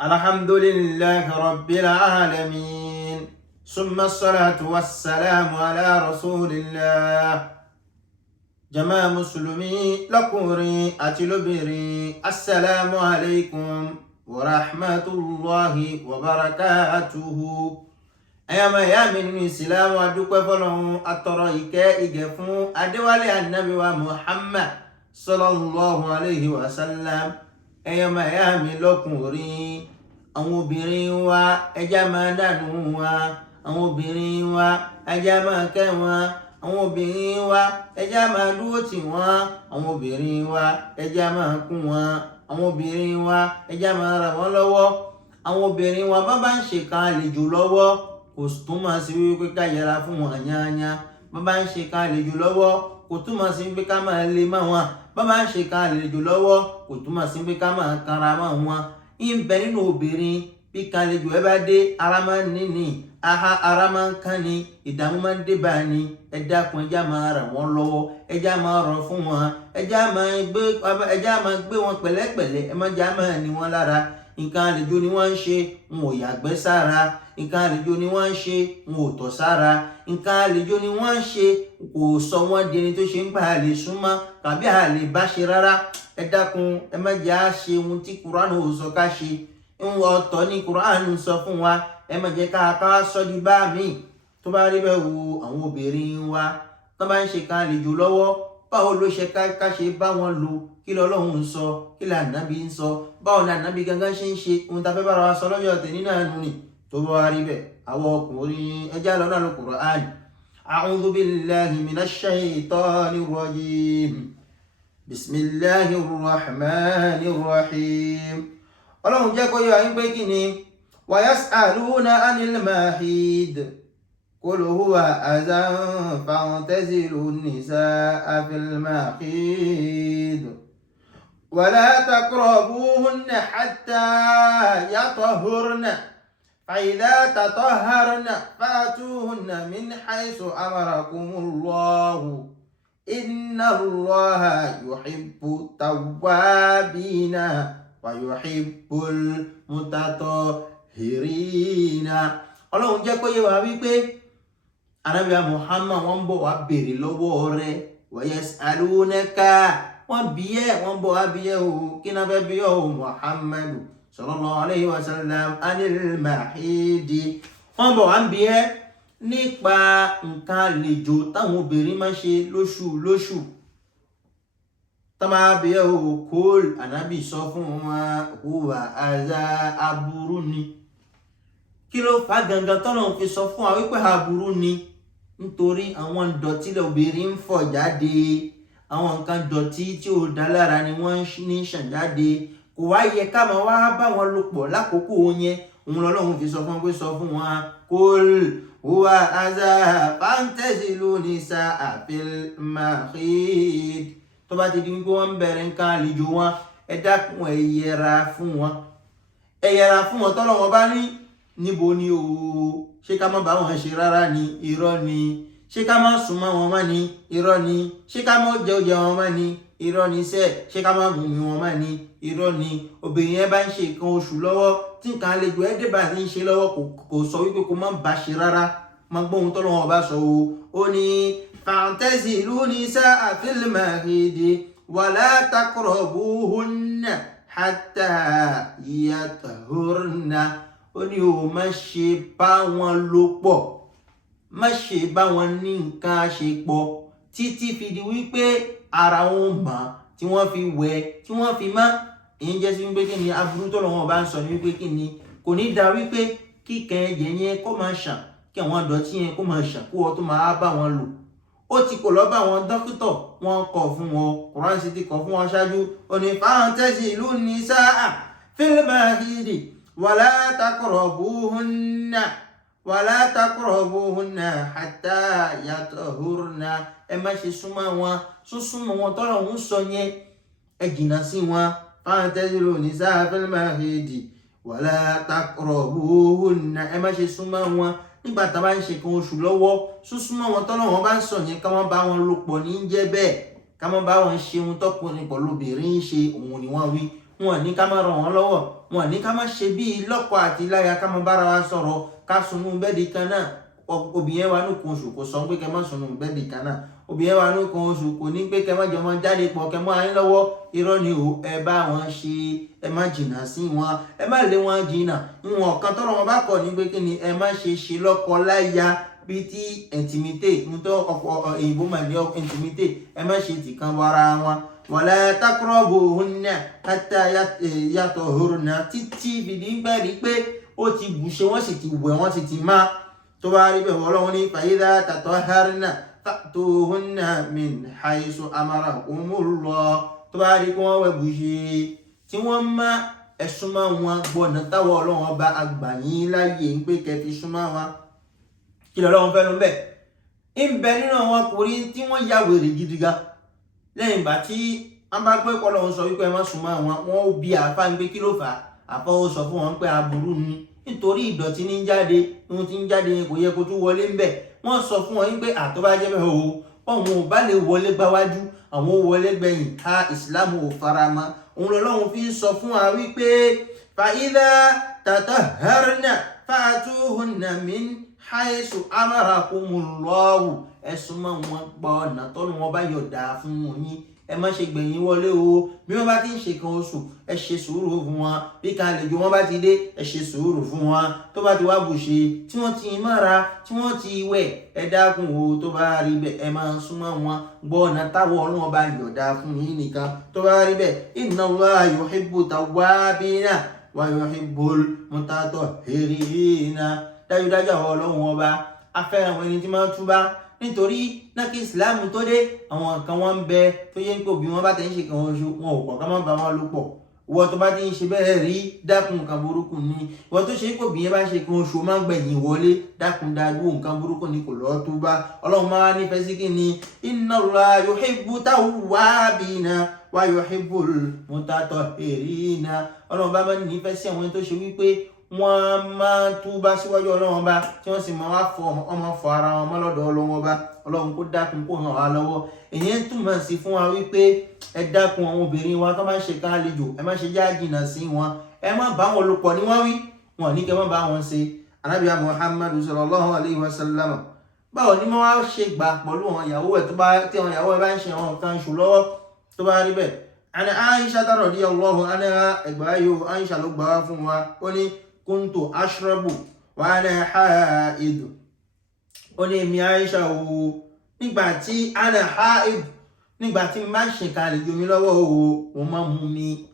الحمد لله رب العالمين ثم الصلاة والسلام على رسول الله جماعة مسلمي لكوري أتلبري السلام عليكم ورحمة الله وبركاته أيما يا من الإسلام ودوك فلهم أتريك إجفون أدوالي النبي محمد صلى الله عليه وسلم أيما يا من لكوري àwọn obìnrin wa ẹjá máa dànù wa, àwọn obìnrin wa ẹjá máa kẹ́ wọn, àwọn obìnrin wa ẹjá máa dúró tì wọ́n, àwọn obìnrin wa ẹjá máa kún wọn, àwọn obìnrin wa ẹjá máa ràn wọ́n lọ́wọ́. Àwọn obìnrin wa bá ń ṣèkà àlejò lọ́wọ́ kò túmọ̀ sí wípé ká yẹra fún wọn yányá. Bá ń ṣèkà àlejò lọ́wọ́ kò túmọ̀ sí wípé ká máa lé mọ́ wọn. Bá ń ṣèkà àlejò lọ́wọ́ kò túmọ̀ sí wípé ká máa kanra mọ́ wọn. Ìbẹ̀ nínú obìnrin bí kàlejò ẹ bá dé ara máa ń níní ara máa ń kán ni, ìdààmú máa ń dé bá ni. Ẹ dákun ẹjá máa ràn wọ́n lọ́wọ́, ẹjá máa rọ̀ fún wọn, ẹjá máa gbé wọn pẹ̀lẹ́pẹ̀lẹ́, ẹ má já máa ní wọn lára. Nǹkan àlejò ni wọ́n ń ṣe, wọn ò yàgbẹ́ sára. Nǹkan àlejò ni wọ́n ń ṣe, wọn ò tọ̀ sára. Nǹkan àlejò ni wọ́n ń ṣe kò sọ wọ́n di ẹni tó ṣe ń gbà àlè súnmọ́ tàbí àlè bá ṣe rárá. Ẹ dákun ẹ má jẹ́ á ṣe ohun tí Kùránì ò sọ ká ṣe. Ọ̀tọ̀ ni Kùránì sọ fún wa, ẹ má jẹ́ ká sọ di bá mi. Tó bá rí bẹ́ẹ̀ wo àwọn obìnrin wa tó bá ń ṣe ká àlejò lọ́wọ́, báwo ló ṣe ká ṣe bá wọn lò? Kí l'Ọlọ́run ń sọ? Kí l'Ànábì ń sọ? Báwo ni Ànábì gangan ṣe ń ṣe? Ohun tá fẹ́ bára wa sọ lọ́jọ́ tèmi náà nù ni. Tó bá rí bẹ́ẹ̀ àwọn ọkùnrin ẹjá lọ náà lọ Kùránì. A'udhu billahi minash shaytanir rajim. Bismillahir rahmanir rahim. Ọlọ́run jẹ́ kó yé wa wípé kí ni wa yas'aluna 'anil mahid qul huwa adhan fa'tazilu an-nisaa fil mahid wa la taqrabuhunna hatta yatahharna fa idha tatahharna fa'tuhunna min haythu amarakumullahu inna Allaha yuhibbu tawwabina wa yuhibbul mutatahhirina. Ọlọ́run jẹ́ kó yé wa wípé Ànábì Muhammad wọ́n bọ̀ wá béèrè lọ́wọ́ rẹ̀. Wa yas'alunaka wọ́n bí ẹ́ wọ́n bọ̀ wá bí ẹ́ o kí náà fẹ́ bí ọ́ Muhammadu sallallahu alayhi wa sallam anil mahidi. Wọ́n bọ̀ wá bí ẹ́ nípa nǹkan àlejò táwọn obìnrin máa ń ṣe lóṣù. Tọ́mà bí ẹ́ o kóòl Ànábì sọ fún wọn huwa àzá aburú ni. Kí ló fà gangan tọ́lọ́run fi sọ fún wa wípé aburú ni? Nítorí àwọn ìdọ̀tí lẹ obìnrin ń fọ̀ jáde, àwọn nǹkan dọ̀tí tí ò dá lára ni wọ́n ní ṣàn jáde. Kò wá yẹ ká máa wá bá wọn lò pọ̀ lákòókò yẹn. Òun lọ́lọ́run fi sọ fún pé sọ fún wọn kóòl huwa àzá fa'tazilu nisaa fil mahid. Tó bá ti di wípé wọ́n ń bẹ̀rẹ̀ nǹkan àlejò wọn, ẹ dákun ẹ yẹra fún wọn. Ẹ yẹra fún wọn tọ́lọ́run bá ní níbo ni o? Ṣé ká má bá wọn ṣe rárá ni? Irọ́ ni. Ṣé ká má súnmọ́ wọn mọ́ ni? Irọ́ ni. Ṣé ká má jẹ oúnjẹ wọn mọ́ ni? Irọ́ ni sẹ́. Ṣé ká má mú wọn mọ́ ni? Irọ́ ni. Obìnrin yẹn bá ń ṣe nǹkan oṣù lọ́wọ́ tí nǹkan àlejò ẹ dé bá ti ń ṣe lọ́wọ́ kò sọ wípé kó má bá ṣe rárá. Má gbọ́ ohun tọ́lọ́run bá sọ o. Ó ní fa'tazilu nisaa fil mahidi wa la taqrabuhunna hatta yatahharna. Ó ní o má ṣe bá wọn lò pọ̀, má ṣe bá wọn ní nǹkan àṣepọ̀ títí fi di wípé ara wọn mọ́ tí wọ́n fi wẹ̀ tí wọ́n fi mọ́. Ìyẹn jẹ́ sí wípé kí ni aburú tọ́lọ́run bá ń sọ ní wípé kí ni kò ní da wípé kíkẹ́ ẹ̀jẹ̀ yẹn kó máa ṣàn, kí àwọn ìdọ̀tí yẹn kó máa ṣàn kó wọ́n tó máa bá wọn lò. Ó ti kò lọ bá wọn dókítà, wọ́n kọ̀ fún wọn, Kùránì sì ti kọ̀ fún wọn ṣáájú. Ó ní fa'tazilu nisaa fil mahidi wala taqrabuhunna hatta yatahharna. Ẹ má ṣe súnmọ́ wọn, súnmọ́ wọn tọ́lọ́run sọ yẹn ẹ jìnnà sí wọn. Fa'tazilu nisaa fil mahidi wala taqrabuhunna. Ẹ má ṣe súnmọ́ wọn nígbà tá a bá ń ṣe kan oṣù lọ́wọ́. Súnmọ́ wọn tọ́lọ́run bá ń sọ yẹn ká má bá wọn lò pọ̀ ní jẹ́ bẹ́ẹ̀. Ká má bá wọn ṣe ohun tọ́kùnrin pẹ̀lú obìnrin ń ṣe, òun ni wọ́n wí. wọn ní ká má ràn wọ́n lọ́wọ́, wọn ní ká má ṣe bí lọ́kọ àti láya ká má bára wa sọ̀rọ̀ ká sunú bẹ́ẹ̀dì kan náà. Obìnrin wa nìkan oṣù kò sọ pé kẹ má sunú bẹ́ẹ̀dì kan náà, obìnrin wa nìkan oṣù kò ní pé kẹ má jọ máa jáde pọ̀ kẹ má yín lọ́wọ́. Irọ́ ni o, ẹ bá wọn ṣe, ẹ má jìnnà sí wọn, ẹ má lé wọn jìnnà. Ìwọ̀n kan tọ́rọ̀ wọn bá kọ̀ ní pé kí ni ẹ má ṣe lọ́kọ láya bí tí intimate nítorí ọ̀pọ̀ èyìnbó mà ní intimate, ẹ má ṣe tìkan wara wọn. Wala taqrabuhunna hatta yatahurna títí fìdí gbẹ̀rí pé ó ti bùṣe wọ́n sì ti wẹ̀ wọ́n sì ti má. Tó bá rí bẹ́ẹ̀ Ọlọ́run ní fa idha tatahharna fa'tuhunna min haythu amarakumullah. Tó bá rí pé wọ́n wẹ̀ bùṣe tí wọ́n má ẹ súnmọ́ wọn gbọ́nà táwọn Ọlọ́run ọba àgbà yín láyè ń pé kẹ́ fi súnmọ́ wọn. Kí lọ́lọ́run fẹ́ ló bẹ́ẹ̀ ń bẹ nínú àwọn ọkùnrin tí wọ́n ya wèrè gidi gan. Lẹ́yìn ìgbà tí wọ́n bá gbé Ọlọ́run sọ wípé ẹ má súnmọ́ wọn, wọ́n ó bi àáfàá ń pé kí ló fà á. Àfáà ó sọ fún wọn pé aburú ni nítorí ìdọ̀tí ní jáde, ohun tí ń jáde kò yẹ kó tún wọlé ń bẹ̀. Wọ́n sọ fún wọn pé àtọ́ bá jẹ́ bẹ́ẹ̀ o, ọ̀hún ò bá lè wọlé gbáwájú, àwọn ò wọlé gbẹ̀yìn, ìsìlámù ò faramọ́. Òun lọ́lọ́run fi ń sọ fún wa wípé fa idha tatahharna fa'tuhunna min haythu amarakumullahu. Ẹ súnmọ́ wọn gbọ́ ọ̀nà tọ́nu wọn bá yọ̀dá fún yín. Ẹ má ṣe gbẹ̀yìn wọlé o. Bí wọ́n bá ti ń ṣe kan oṣù, ẹ ṣe sùúrù fún wọn. Bí kan àlejò wọn bá ti dé, ẹ ṣe sùúrù fún wọn. Tó bá ti wá bùṣe, tí wọ́n ti mára, tí wọ́n ti wẹ̀, ẹ dákun o. Tó bá rí bẹ́ẹ̀, ẹ máa súnmọ́ wọn gbọ́ ọ̀nà táwọn Ọlọ́run bá yọ̀dá fún yín nìkan. Tó bá rí bẹ́ẹ̀, inna Allaha yuhibbu tawwabina wa yuhibbul mutatahhirina. Dájúdájú àwọn Ọlọ́run ọba afẹ́ràn àwọn ẹni tí máa ń túbá. Nítorí náà kí ìsìláàmù tó dé, àwọn kan wọ́n ń bẹ tó yẹ pé òbí wọn bá ti ń ṣe kan oṣù wọn ò kọ̀ ká má bá wọn lò pọ̀. Ìwọ tó bá ti ń ṣe bẹ́ẹ̀ rí, dákun nǹkan burúkú ni. Ìwọ tó ṣe pé òbí yẹn bá ṣe kan oṣù máa ń gbẹ̀yìn wọlé, dákun dájú nǹkan burúkú ni kò lọ́ọ́ tó bá. Ọlọ́run máa nífẹ̀ẹ́ sí kí ni inna Allaha yuhibbu tawwabina wa yuhibbul mutatahhirina. Ọlọ́run bá máa nífẹ̀ẹ́ sí àwọn tó ṣe wípé wọ́n máa túbá síwájú Ọlọ́run ọba tí wọ́n sì máa wá fọ ara wọn mọ́ lọ́dọ̀ Ọlọ́run ọba. Ọlọ́run kó dákun kó ràn wá lọ́wọ́. Èyí ń túmọ̀ sí fún wa wípé ẹ dákun àwọn obìnrin wa tó máa ń ṣe ká àlejò, ẹ má ṣe já jìnnà sí wọn, ẹ má bá wọn lò pọ̀ ní wọ́n wí, wọn ní kẹ́ má bá wọn ṣe. Ànábì Muhammadu sallallahu alayhi wa sallam báwo ni wọ́n wá ṣe gbà pẹ̀lú àwọn ìyàwó ẹ̀ tí àwọn ìyàwó ẹ̀ bá ń ṣe àwọn nǹkan oṣù lọ́wọ́. Tó bá rí bẹ́ẹ̀, àní Aisha radiyallahu anha ẹgbàá yóò Aisha ló gbà wá fún wa. Ó ní kuntu ashrabu wa ana haid. Ó ní èmi Aisha o, nígbà tí ana haid, nígbà tí n bá ṣe ká àlejò mi lọ́wọ́ o, mo máa mú mi,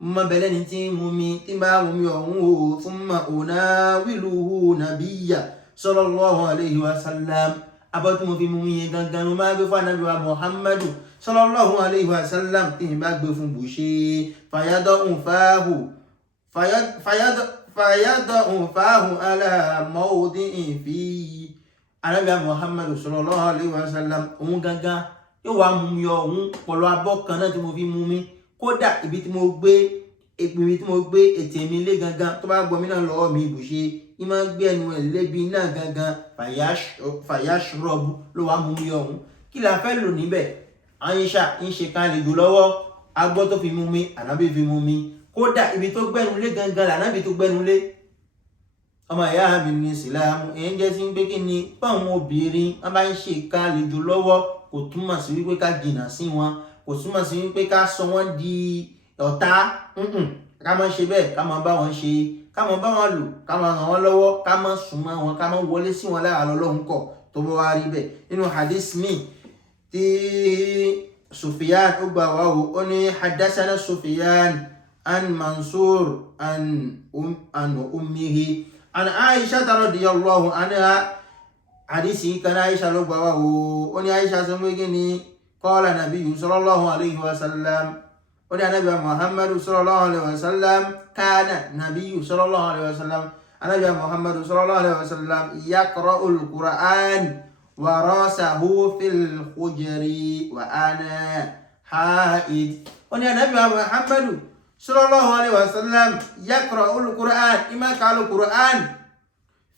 mo máa bẹ̀lẹ́ ni tí mú mi, tí n bá mú mi ọ̀hún o, thumma unawiluhu nabiyya sallallahu alayhi wa sallam. Abọ́ tí mo fi mú mi yẹn gangan mo máa gbé fún Ànábì wa Muhammadu sallallahu alayhi wa sallam. Tí n bá gbé fún bùṣe fayada'u fahu ala mawdi'in fihi. Ànábì Muhammadu sallallahu alayhi wa sallam òun gangan yóò wá mú mi ọ̀hún pọ̀lọ abọ́ kan náà tí mo fi mú mi. Kódà ibi tí mo gbé ètè mi lé gangan, tó bá gbọ́ mi náà lọ́wọ́ mi bùṣe, ìmọ̀ gbé ẹnu ẹ̀ lébi náà gangan fàyàṣrọ̀bù ló wá mú mi ọ̀hún. Kí la fẹ́ lò níbẹ̀? Aisha ń ṣe ká àlejò lọ́wọ́, agbọ́ tó fi mú mi, Ànábì fi mú mi. Kódà ibi tó gbẹ́nu lé gangan l'Ànábì tó gbẹ́nu lé. Ọmọ ìyá mi ní ìsìlámù èyí jẹ́ sí pé kí ni báwọn obìnrin wọ́n bá ń ṣe ká àlejò lọ́wọ́ kò túmọ̀ sí wípé ká jìnnà sí wọn, kò túmọ̀ sí wípé ká sọ wọ́n di ọ̀tá. Ká má ṣe bẹ́ẹ̀, ká má bá wọn ṣe, ká má bá wọn lò, ká má ràn wọ́n lọ́wọ́, ká má súnmọ́ wọn, ká má wọlé sí wọn lára lọ́lọ́run kọ̀. Tó bá wá rí bẹ́ẹ̀ nínú hadith mi tí Sufyan ó gbà wá o, ó ní hadassana Sufyan an Mansur an ummihi an Aisha radiyallahu anha. Hadisi kan Aisha ló gbà wá o, ó ní Aisha sọ pé kí ni qala nabiyyu sallallahu alayhi wa sallam. Ó ní Ànábì Muhammadu sallallahu alayhi wa sallam kana nabiyyu sallallahu alayhi wa sallam. Ànábì Muhammadu sallallahu alayhi wa sallam yaqra'ul Qur'an wa rasahu fil hujri wa ana haid. Ó ní Ànábì Muhammadu sallallahu alayhi wa sallam yaqra'ul Qur'an, ima kal Qur'an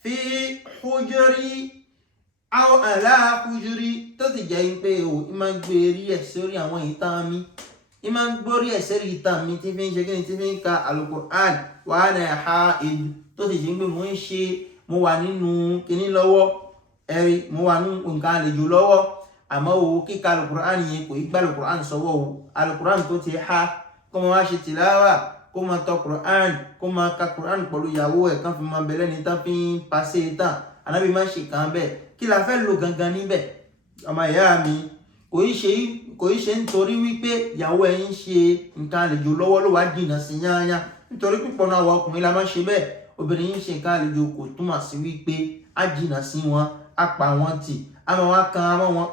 fi hujri aw ala hujri, tó ti jẹ́ pé o ima gbé rí ẹ̀ sórí àwọn ìtàn mi, Iman gbori eseri tan mi ti fi ń ṣe kíni ti fi ń ka Al-Qur'an wa ana haid tó ti ṣe pé mo wà nínú kíní lọ́wọ́ ẹ̀rí mo wà nínú nǹkan àlejò lọ́wọ́ àmọ́ o kíka Al-Qur'an yẹn kò gbá Al-Qur'an sọ́wọ́ o Al-Qur'an tó ti há kó máa wá ṣe tìláwà kó máa tọ Qur'an kó máa ka Qur'an pẹ̀lú ìyàwó ẹ̀ kan fi máa bẹ̀rẹ̀ ní tán fi ń pàṣẹ tán Ànábì máa ṣe kàn bẹ́ẹ̀ kí la fẹ́ lò gangan níbẹ̀ ọmọ ìyá mi kò í ṣe nítorí wípé ìyàwó ẹ̀ ń ṣe nǹkan àlejò lọ́wọ́ ló wá jìnnà sí yányá nítorí púpọ̀ náà àwọn ọkùnrin la máa ṣe bẹ́ẹ̀ obìnrin ń ṣe nǹkan àlejò kò túmọ̀ sí wípé á jìnnà sí wọn á pa wọn tì á máa wá kan àmọ́ wọn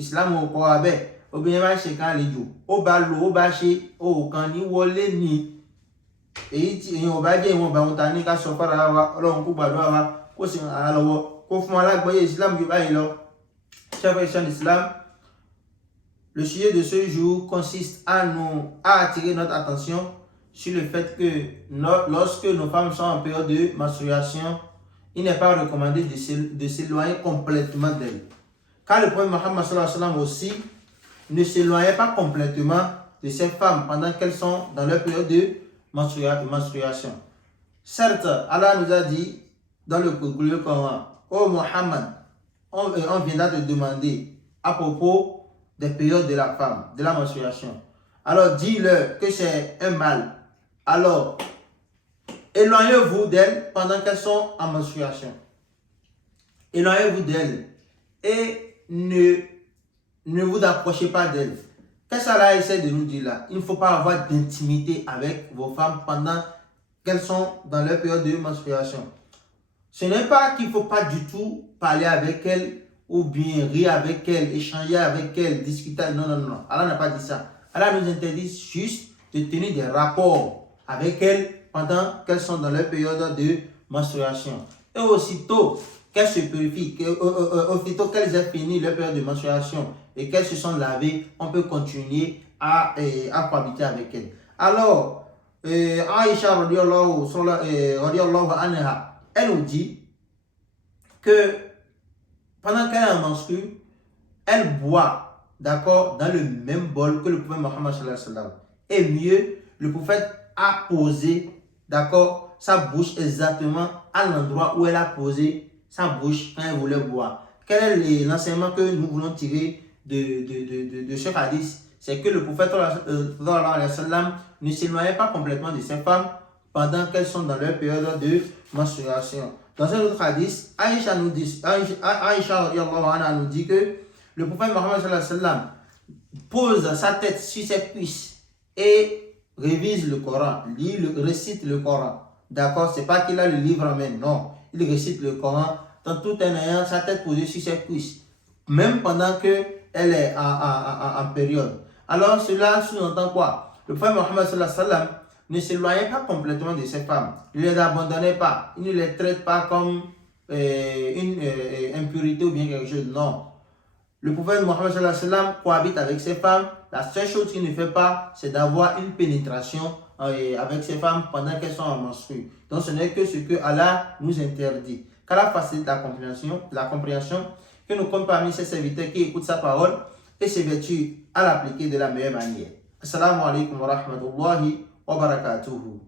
ìsìlámù ò kọ́ wa bẹ́ẹ̀ obìnrin máa ń ṣe nǹkan àlejò ó bá lò ó bá ṣe òòkan ní wọlé ni èyí tí èèyàn ò bá jẹ́ ìwọ̀nba ohun ta ní ká sọ fara wa Ọlọ́run kó gbàdúrà wa kó sì ràn án lọ́wọ́ kó fún alágbọ̀yé ìsìlámù ju báyìí lọ. Chers frères d'islam, le sujet de ce jour consiste à attirer notre attention sur le fait que lorsque nos femmes sont en période de menstruation, il n'est pas recommandé de s'éloigner complètement d'elles. Car le prophète Mohammed sallallahu alayhi wa sallam aussi ne s'éloignait pas complètement de ces femmes pendant qu'elles sont dans leur période de menstruation. Certes, Allah nous a dit dans le Coran, ô Mohammed, on viendra te demander à propos des périodes de la femme, de la menstruation. Alors dis-leur que c'est un mal. Alors, éloignez-vous d'elles pendant qu'elles sont en menstruation. Éloignez-vous d'elles et ne vous approchez pas d'elles. Qu'est-ce qu'Allah essaie de nous dire là? Il ne faut pas avoir d'intimité avec vos femmes pendant qu'elles sont dans leur période de menstruation. Ce n'est pas qu'il ne faut pas du tout parler avec elles ou bien rire avec elles, échanger avec elles, discuter. Non, non, non. Allah n'a pas dit ça. Allah nous interdit juste de tenir des rapports avec elles pendant qu'elles sont dans leur période de menstruation. Et aussitôt qu'elles se purifient, aussitôt qu'elles aient fini leur période de menstruation et qu'elles se sont lavées, on peut continuer à cohabiter avec elles. Alors, Aïcha radiallahu anha, elle nous dit que pendant qu'elle est en menstru, elle boit, d'accord, dans le même bol que le prophète Mohammed sallallahu alayhi wa sallam. Et mieux, le prophète a posé, d'accord, sa bouche exactement à l'endroit où elle a posé sa bouche quand elle voulait boire. Quel est l'enseignement que nous voulons tirer de ce hadith? C'est que le prophète sallallahu alayhi wa sallam ne s'éloignait pas complètement de ses femmes pendant qu'elles sont dans leur période de menstruation. Dans un autre hadith, Aïcha nous dit que le prophète Mohammed sallallahu alayhi wa sallam pose sa tête sur ses cuisses et révise le Coran, récite le Coran. D'accord, c'est pas qu'il a le livre en main, non. Il récite le Coran dans tout en ayant sa tête posée sur ses cuisses, même pendant qu'elle est en période. Alors cela sous-entend quoi? Le prophète Mohammed sallallahu alayhi wa sallam ne s'éloignait pas complètement de ces femmes. Il ne les abandonnait pas. Il ne les traite pas comme une impurité ou bien quelque chose. Non. Le prophète Mohammed sallallahu alayhi wa sallam cohabite avec ces femmes. La seule chose qu'il ne fait pas, c'est d'avoir une pénétration avec ces femmes pendant qu'elles sont en menstru. Donc ce n'est que ce que Allah nous interdit. Qu'Allah facilite la compréhension, que nous comptons parmi ces serviteurs qui écoutent sa parole et s'évertuent à l'appliquer de la meilleure manière. Assalamu alaikum wa rahmatullahi wa barakatuhu.